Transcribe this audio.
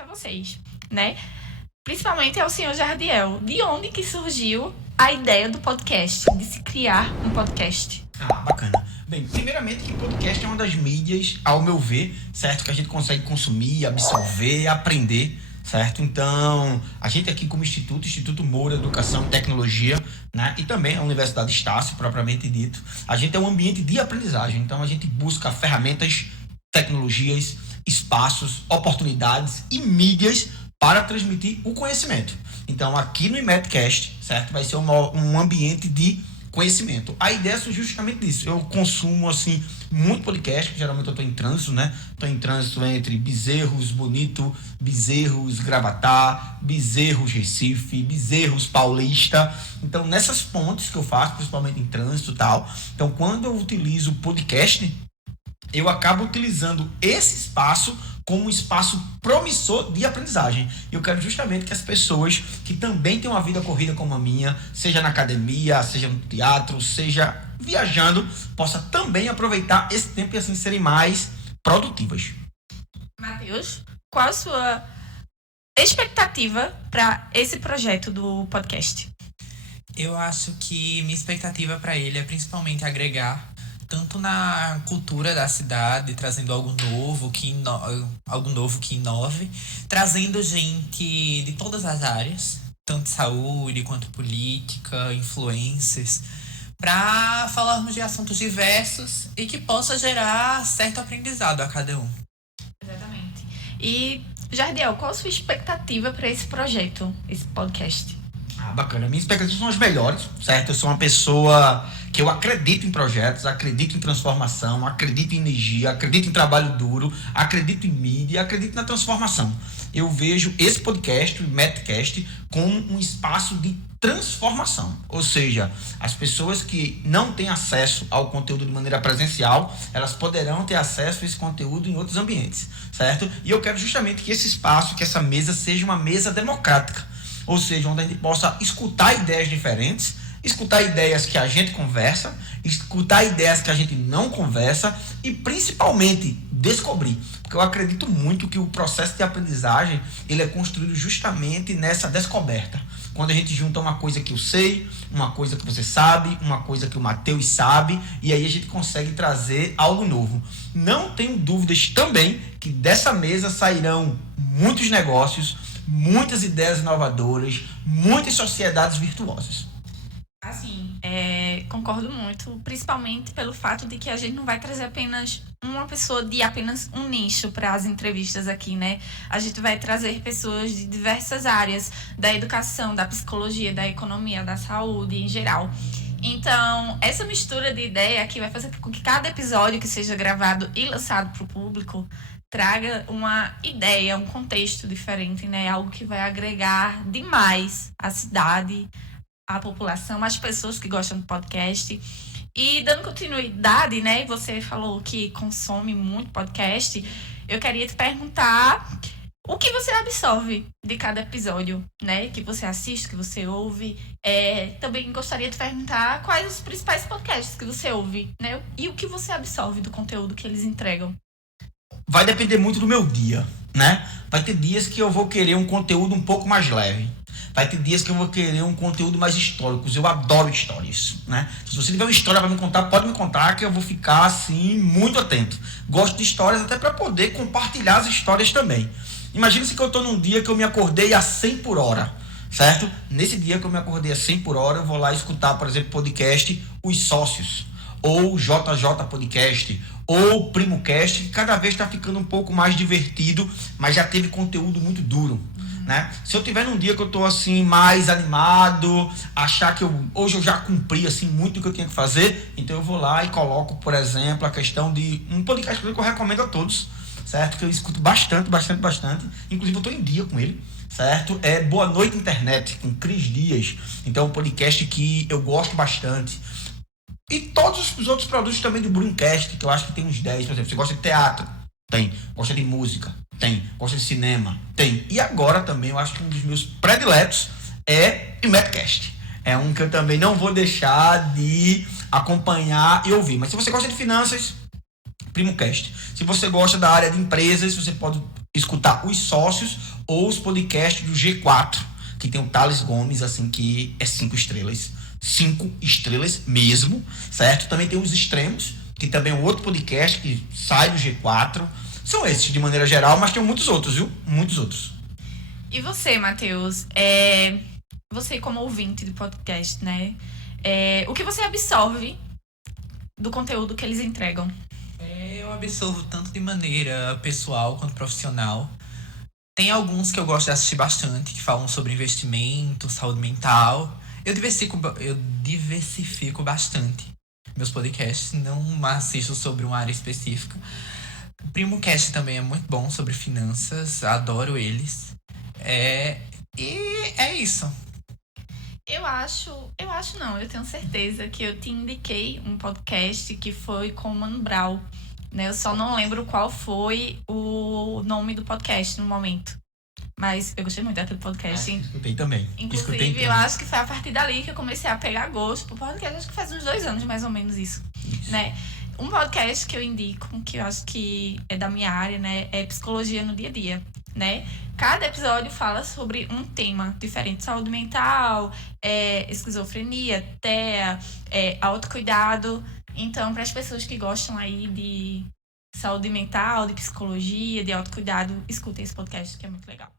pergunta a vocês, né? Principalmente ao senhor Jardiel. De onde que surgiu a ideia do podcast, de se criar um podcast? Bacana. Bem, primeiramente que o podcast é uma das mídias, ao meu ver, certo? Que a gente consegue consumir, absorver, aprender, certo? Então, a gente aqui como Instituto Moura Educação e Tecnologia, né? E também a Universidade Estácio, propriamente dito, a gente é um ambiente de aprendizagem. Então, a gente busca ferramentas, tecnologias, espaços, oportunidades e mídias para transmitir o conhecimento. Então, aqui no IMETcast, certo? Vai ser um ambiente de conhecimento. A ideia surgiu justamente disso. Eu consumo, assim, muito podcast, que geralmente eu estou em trânsito, né? Estou em trânsito entre Bezerros, Bonito, Bezerros, Gravatá, Bezerros, Recife, Bezerros, Paulista. Então, nessas pontes que eu faço, principalmente em trânsito e tal. Então, quando eu utilizo o podcast, eu acabo utilizando esse espaço como um espaço promissor de aprendizagem. Eu quero justamente que as pessoas que também têm uma vida corrida como a minha, seja na academia, seja no teatro, seja viajando, possa também aproveitar esse tempo e assim serem mais produtivas. Matheus, qual a sua expectativa para esse projeto do podcast? Eu acho que minha expectativa para ele é principalmente agregar tanto na cultura da cidade, trazendo algo novo que inove, trazendo gente de todas as áreas, tanto saúde quanto política, influencers, para falarmos de assuntos diversos e que possa gerar certo aprendizado a cada um. Exatamente. E, Jardiel, qual a sua expectativa para esse projeto, esse podcast? Bacana. Minhas expectativas são as melhores, certo? Eu sou uma pessoa que eu acredito em projetos, acredito em transformação, acredito em energia, acredito em trabalho duro, acredito em mídia, acredito na transformação. Eu vejo esse podcast, o Metcast, como um espaço de transformação. Ou seja, as pessoas que não têm acesso ao conteúdo de maneira presencial, elas poderão ter acesso a esse conteúdo em outros ambientes, certo? E eu quero justamente que esse espaço, que essa mesa seja uma mesa democrática. Ou seja, onde a gente possa escutar ideias diferentes, escutar ideias que a gente conversa, escutar ideias que a gente não conversa e principalmente descobrir. Porque eu acredito muito que o processo de aprendizagem ele é construído justamente nessa descoberta. Quando a gente junta uma coisa que eu sei, uma coisa que você sabe, uma coisa que o Matheus sabe, e aí a gente consegue trazer algo novo. Não tenho dúvidas também que dessa mesa sairão muitos negócios, muitas ideias inovadoras, muitas sociedades virtuosas. Assim, concordo muito, principalmente pelo fato de que a gente não vai trazer apenas uma pessoa de apenas um nicho para as entrevistas aqui, né? A gente vai trazer pessoas de diversas áreas, da educação, da psicologia, da economia, da saúde em geral. Então, essa mistura de ideia aqui vai fazer com que cada episódio que seja gravado e lançado para o público traga uma ideia, um contexto diferente, né? Algo que vai agregar demais a cidade, a população, as pessoas que gostam do podcast. E dando continuidade, né? Você falou que consome muito podcast. Eu queria te perguntar o que você absorve de cada episódio, né? Que você assiste, que você ouve. Também gostaria de perguntar quais os principais podcasts que você ouve, né? E o que você absorve do conteúdo que eles entregam. Vai depender muito do meu dia, né? Vai ter dias que eu vou querer um conteúdo um pouco mais leve. Vai ter dias que eu vou querer um conteúdo mais histórico. Eu adoro histórias, né? Se você tiver uma história para me contar, pode me contar que eu vou ficar, assim, muito atento. Gosto de histórias até para poder compartilhar as histórias também. Imagina-se que eu estou num dia que eu me acordei a 100 por hora, certo? Nesse dia que eu me acordei a 100 por hora, eu vou lá escutar, por exemplo, podcast Os Sócios, ou JJ Podcast, ou PrimoCast, que cada vez está ficando um pouco mais divertido, mas já teve conteúdo muito duro, né? Se eu tiver num dia que eu estou assim mais animado, achar que hoje eu já cumpri assim muito o que eu tinha que fazer, então eu vou lá e coloco, por exemplo, a questão de um podcast que eu recomendo a todos, certo? Que eu escuto bastante. Inclusive eu estou em dia com ele, certo? É Boa Noite Internet, com Cris Dias. Então é um podcast que eu gosto bastante. E todos os outros produtos também do Braincast, que eu acho que tem uns 10, por exemplo. Você gosta de teatro? Tem. Gosta de música? Tem. Gosta de cinema? Tem. E agora também, eu acho que um dos meus prediletos é o Metcast. É um que eu também não vou deixar de acompanhar e ouvir. Mas se você gosta de finanças, PrimoCast. Se você gosta da área de empresas, você pode escutar os sócios ou os podcasts do G4, que tem o Thales Gomes, assim, que é 5 estrelas. 5 estrelas mesmo, certo? Também tem os Extremos, que também é um outro podcast que sai do G4. São esses, de maneira geral, mas tem muitos outros, viu? Muitos outros. E você, Matheus? Você como ouvinte do podcast, né? O que você absorve do conteúdo que eles entregam? Eu absorvo tanto de maneira pessoal quanto profissional. Tem alguns que eu gosto de assistir bastante, que falam sobre investimento, saúde mental. Eu diversifico bastante meus podcasts, não assisto sobre uma área específica. O Primo Cast também é muito bom sobre finanças, adoro eles. E é isso. Eu tenho certeza que eu te indiquei um podcast que foi com o Mano Brown, né? Eu só não lembro qual foi o nome do podcast no momento. Mas eu gostei muito daquele podcast. Escutei também. Inclusive, eu acho que foi a partir dali que eu comecei a pegar gosto pro podcast. Acho que faz uns 2 anos, mais ou menos isso. Né? Um podcast que eu indico, que eu acho que é da minha área, né? É Psicologia no Dia a Dia, né? Cada episódio fala sobre um tema diferente. Saúde mental, esquizofrenia, TEA, autocuidado. Então, para as pessoas que gostam aí de saúde mental, de psicologia, de autocuidado, escutem esse podcast que é muito legal.